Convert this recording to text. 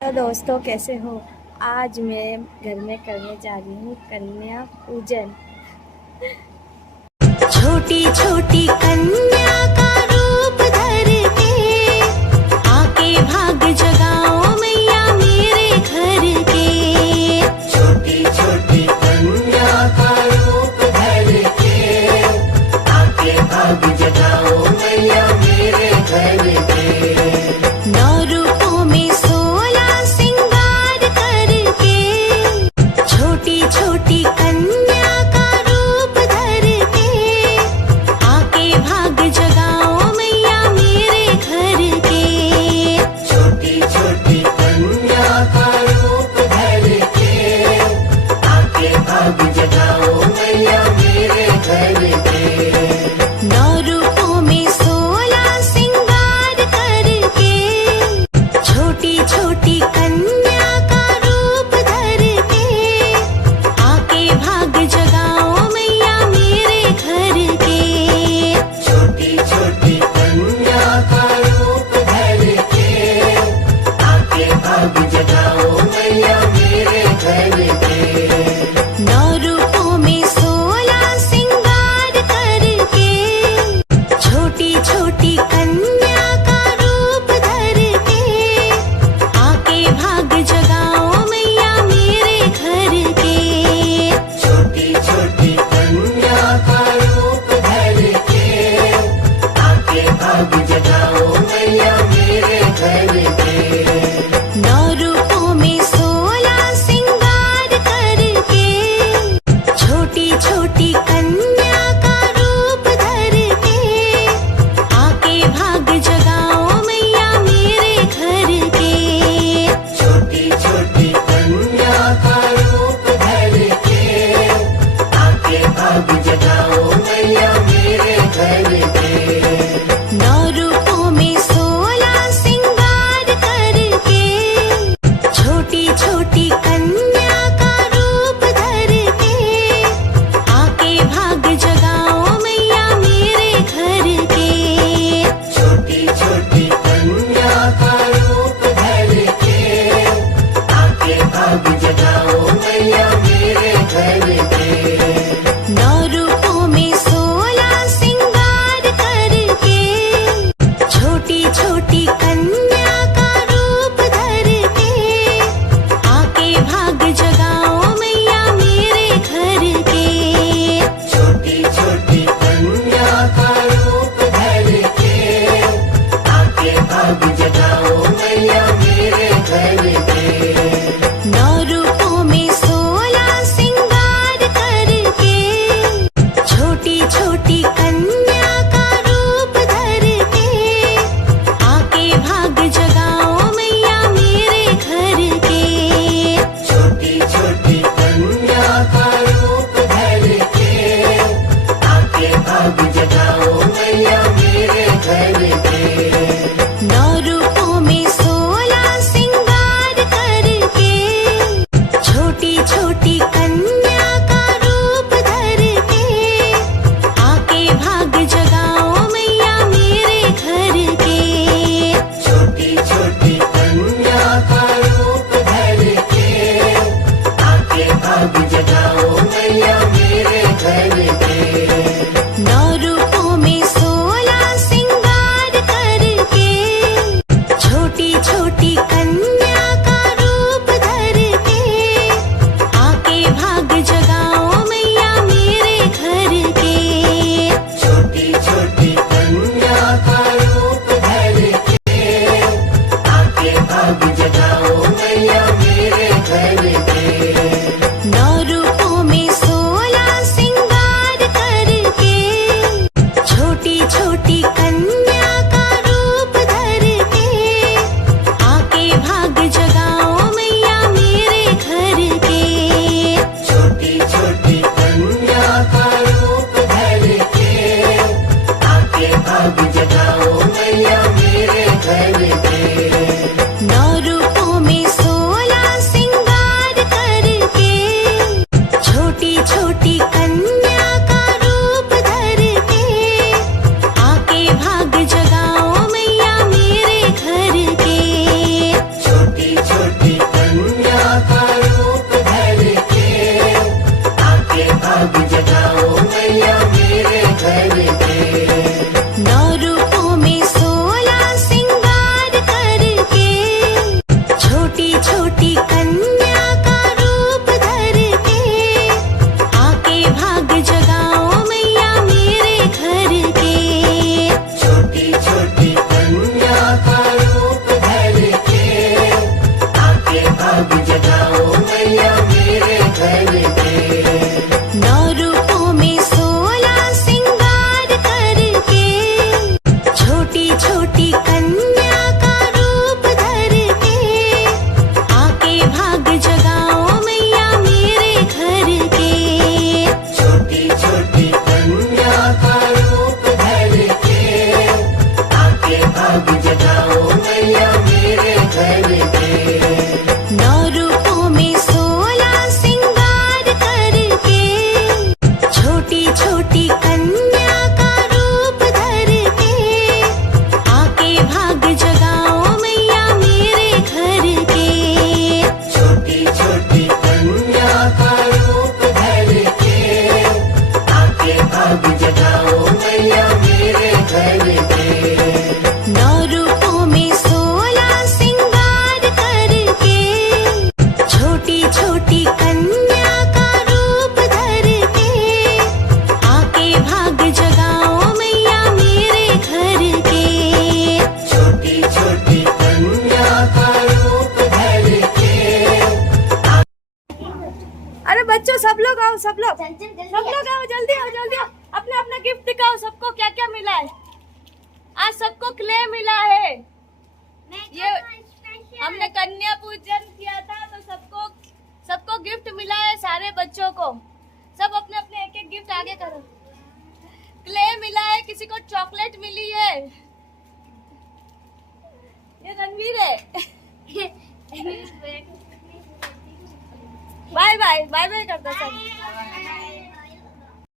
तो दोस्तों कैसे हो। आज मैं घर में करने जा रही हूँ कन्या पूजन। छोटी छोटी कन्या का रूप धर के आके भाग जगाओ मैया मेरे घर के। छोटी छोटी कन्या का रूप धर के आके भाग जगाओ मैया मेरे घर के। नौ रूपों में 16 सिंगार करके छोटी छोटी कन्या का रूप धर के आके भाग जगाओ मैया मेरे घर के। छोटी छोटी कन्या का रूप धर के आके भाग जगाओ मैया मेरे घर के। नौ रूपों में 16 सिंगार करके छोटी छोटी कन्या का रूप धर के आके भाग जगाओ मैया मेरे घर के। छोटी छोटी कन्या का रूप धर के आके भाग जगाओ मैया मेरे घर के। नौ रूपों में 16 सिंगार करके छोटी छोटी कन्या का रूप धर के आके भाग जगाओ मैया मेरे घर के। छोटी छोटी कन्या का रूप धर के आके भाग जगाओ मैया मेरे घर के। नौ रूपों में 16 सिंगार करके छोटी छोटी कन्या का रूप धर के आके भाग जगाओ मैया मेरे घर के। छोटी छोटी कन्या का रूप धर के आके भाग जगाओ मैया मेरे घर के। नौ रूपों में 16 सिंगार करके छोटी छोटी कन्या का रूप धर के आके भाग जगाओ मैया मेरे घर के। छोटी छोटी कन्या का रूप धर के आके भाग जगाओ मैया मेरे घर के। नौ रूपों में 16 सिंगार करके छोटी छोटी कन्या का रूप धर के आके भाग जगाओ मैया मेरे घर के। छोटी छोटी कन्या का रूप धर के आके भाग जगाओ मैया मेरे घर के। नौ रूपों में 16 सिंगार करके छोटी छोटी कन्या का रूप धर के आके भाग जगाओ मैया मेरे घर के। छोटी छोटी कन्या का रूप धर के आके भाग जगाओ मैया मेरे घर के। नौ रूपों में 16 सिंगार बच्चों सब लोग आओ, सब लोग आओ, जल्दी आओ, जल्दी आओ। अपना अपना गिफ्ट दिखाओ सबको, क्या क्या मिला है। आज सबको क्ले मिला है। ये हमने कन्या पूजन किया था तो सबको गिफ्ट मिला है, सारे बच्चों को। सब अपने अपने एक एक गिफ्ट आगे करो। क्ले मिला है, किसी को चॉकलेट मिली है। ये रणवीर है। बाय बाय बाय बाय करता सब।